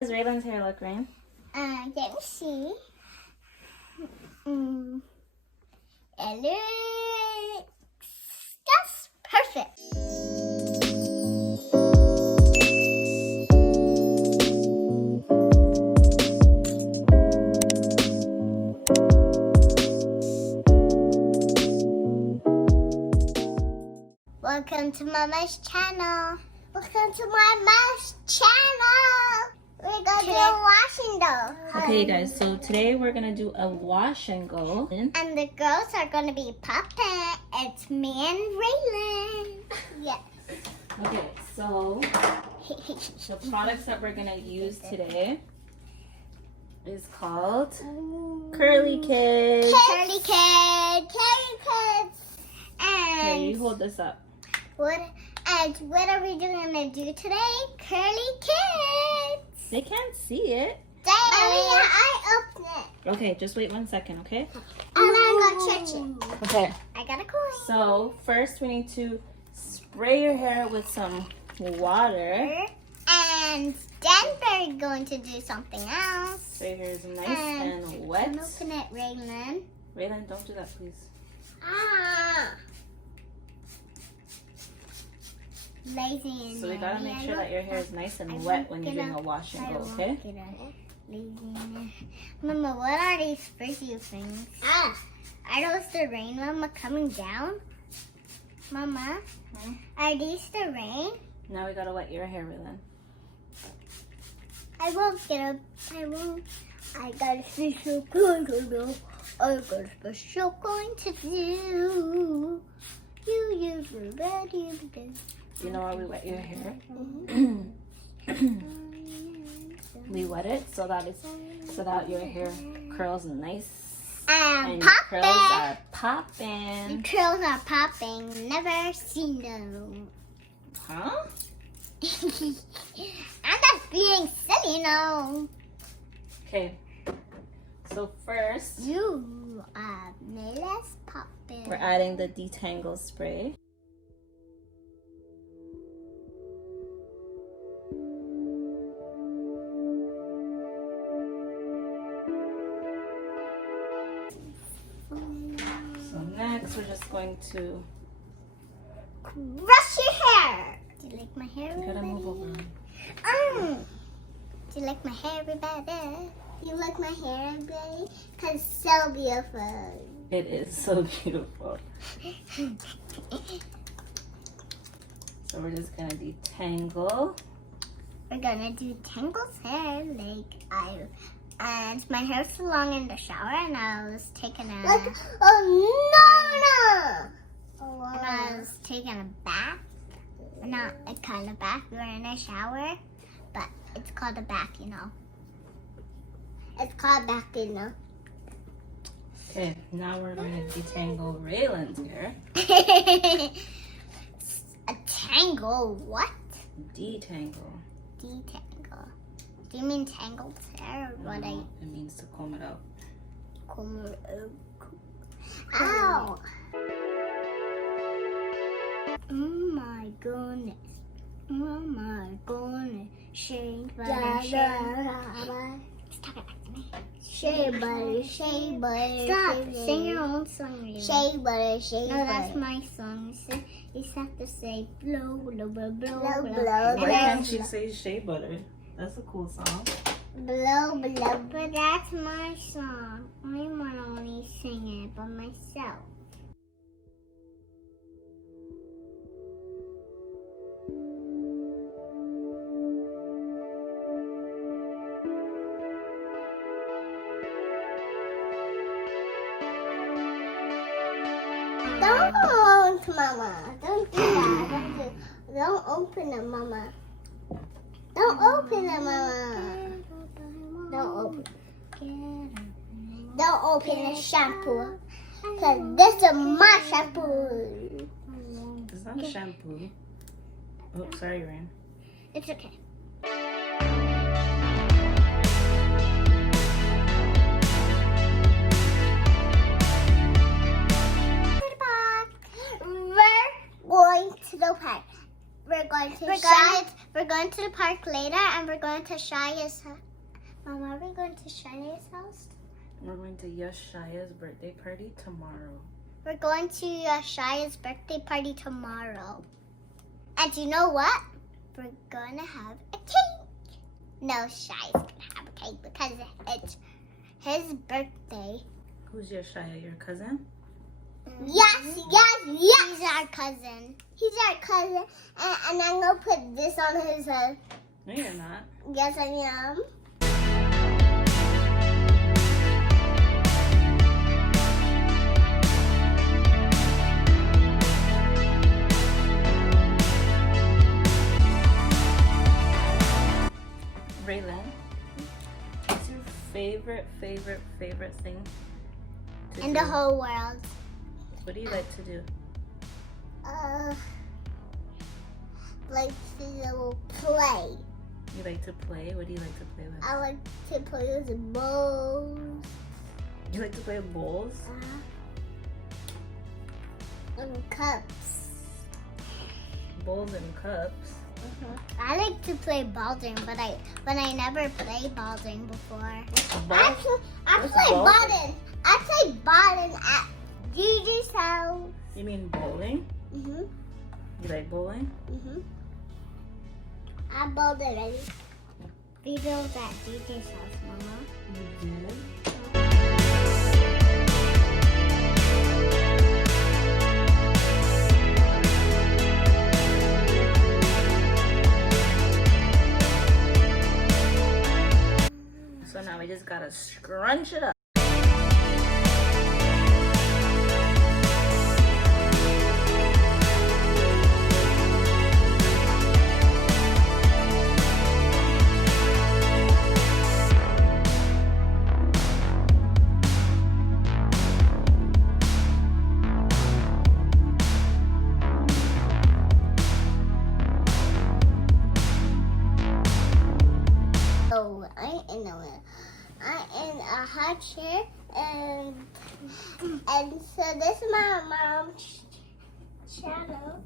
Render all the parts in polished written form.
How does Raylan's hair look, Rain? Let me see. It looks just perfect. Welcome to Mama's channel. Welcome to Mama's channel. We're gonna do a wash and go. Okay, guys, so today we're gonna do a wash and go. And the girls are gonna be Papa. It's me and Raylan. Yes. Okay, so the products that we're gonna use today is called CurlyKids. CurlyKids. CurlyKids. Okay, And you hold this up. what are we gonna do today? CurlyKids. They can't see it. I opened it. Okay, just wait 1 second, okay? I'm gonna go touch it. Okay, I got a coin. so first we need to spray your hair with some water. And then we're going to do something else. So your hair is nice and wet. I'm open it, Raylan. Raylan, don't do that, please. Lazy and So we gotta make sure that your hair is nice and wet when you're doing a wash and go, okay? Mama, what are these frizzy things? Are those the rain, Mama, coming down? Mama, are these the rain? Now we gotta wet your hair, Raylan. I won't get up. I won't. I got a special going to do. I got a special going to do. You ready? You know why we wet your hair? We wet it so that your hair curls nice and your curls are popping. Curls are popping. Never seen them. Huh? I'm just being silly, no. Okay. So first, You are less popping. we're adding the detangle spray. So next, we're just going to Brush your hair. Do you like my hair? you gotta move everybody? over. Do you like my hair, everybody? Do you like my hair, everybody? Cause it's so beautiful. It is so beautiful. So we're just gonna detangle. We're gonna do Tangle's hair, and my hair's so long in the shower, and I was taking a. And I was taking a bath. Not a kind of bath. We were in a shower, but it's called a bath, you know. It's called bath, you know. Okay, now we're gonna detangle Raylan's hair. A tangle? What? Detangle. Detangle. Do you mean tangled hair or what? No, it means to comb it out. Ow! Oh my goodness. Oh my goodness. Shea butter, Stop it back to me. Shea butter. Stop. Sing your own song. Shea butter, shea butter. No, that's my song. You just have to say blow, blow, blow, blow, blow, blow. Why can't you say shea butter? That's a cool song. Blow, blow. But that's my song. I want to only sing it by myself. Don't, Mama. Don't do that. Don't open it, Mama. Don't open it, Mama. Don't open it. Don't open the shampoo. Because this is my shampoo. It's not shampoo. Oh, sorry, Rain. It's okay. We're going to the park. We're going to going to the park later, and we're going to Shaya's house. Mama, are we going to Shaya's house? We're going to Shaya's birthday party tomorrow. We're going to Shaya's birthday party tomorrow. And you know what? We're going to have a cake. No, Shaya's going to have a cake because it's his birthday. Who's Shaya, your cousin? Yes. He's our cousin. And I'm going to put this on his head. No, you're not. Yes, I am. Raylan, what's your favorite thing to In do? the whole world. What do you like to do? Like to play. You like to play? What do you like to play with? I like to play with balls. You like to play with bowls? And cups. Bowls and cups. I like to play bouldering, but I never played bouldering before. Bowls? I What's play bouldering? bouldering. I play bouldering at Gigi's house. You mean bowling? Mhm. You like bowling? Mhm. I bowled already. We built at Gigi's house, Mama. You did? So now we just gotta scrunch it up. Oh, I'm in a hot chair, and so this is my mom's channel.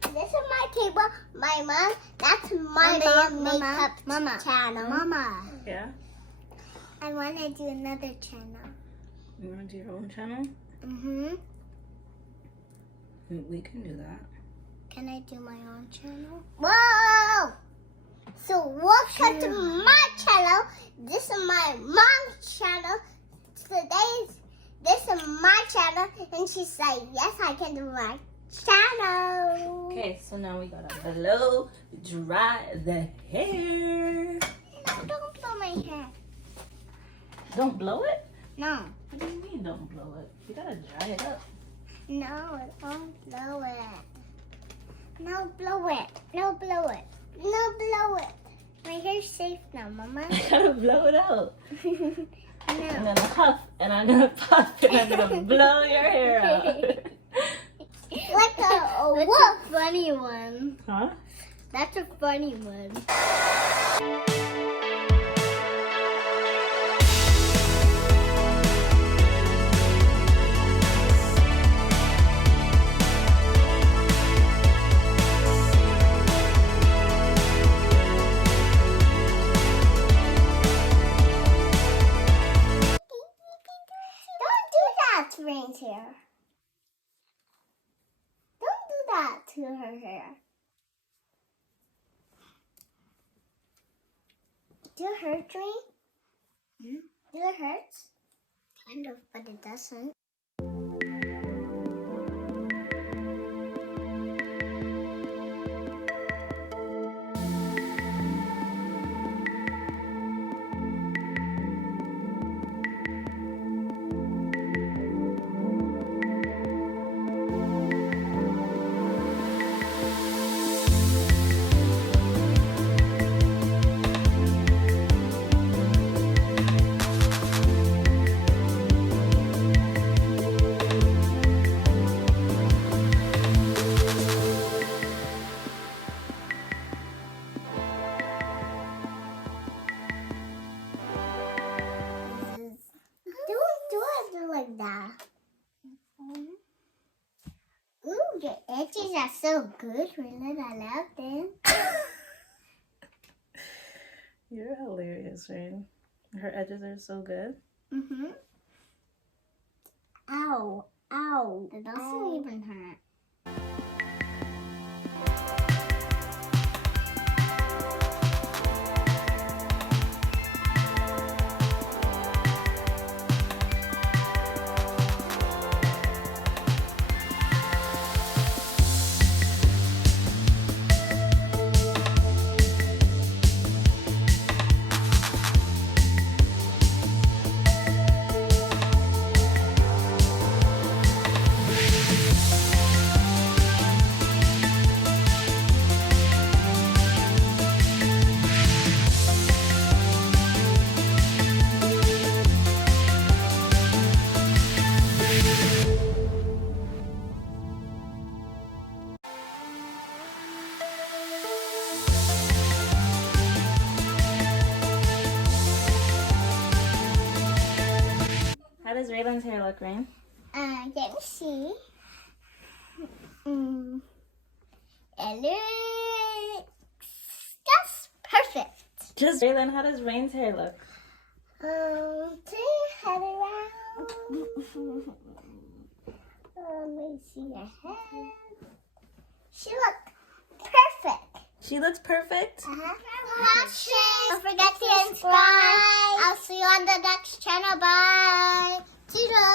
This is my table. My mom. That's my mom makeup channel. Mama, Yeah? I want to do another channel. You wanna do your own channel? Mhm. We can do that. Can I do my own channel? Whoa! So welcome to my channel. This is my mom's channel. This is my channel, and she said, "Yes, I can do my channel." Okay, so now we gotta blow dry the hair. No, don't blow my hair. Don't blow it? No, What do you mean don't blow it? You gotta dry it up. no, don't blow it. No, blow it. No, blow it. No, blow it. My hair's safe now, Mama. I gotta blow it out. I'm No. gonna huff and I'm gonna puff and I'm gonna blow your hair out. Like a wolf. Funny one. Huh? That's a funny one. Don't do that to Rain's hair. Don't do that to her hair. Do it hurt, Rain? Do it hurt? Kind of, but it doesn't. Your edges are so good, Rayanne. I love them. You're hilarious, Rain. Her edges are so good. Mm-hmm. Ow. Ow. It doesn't even hurt. How does Raylan's hair look, Rain? Let me see. It looks just perfect. Just Raylan, how does Rain's hair look? Turn your head around. Let me see your head. She looks perfect. She looks perfect? Don't forget to subscribe. I'll see you on the next channel. Bye. Toodles.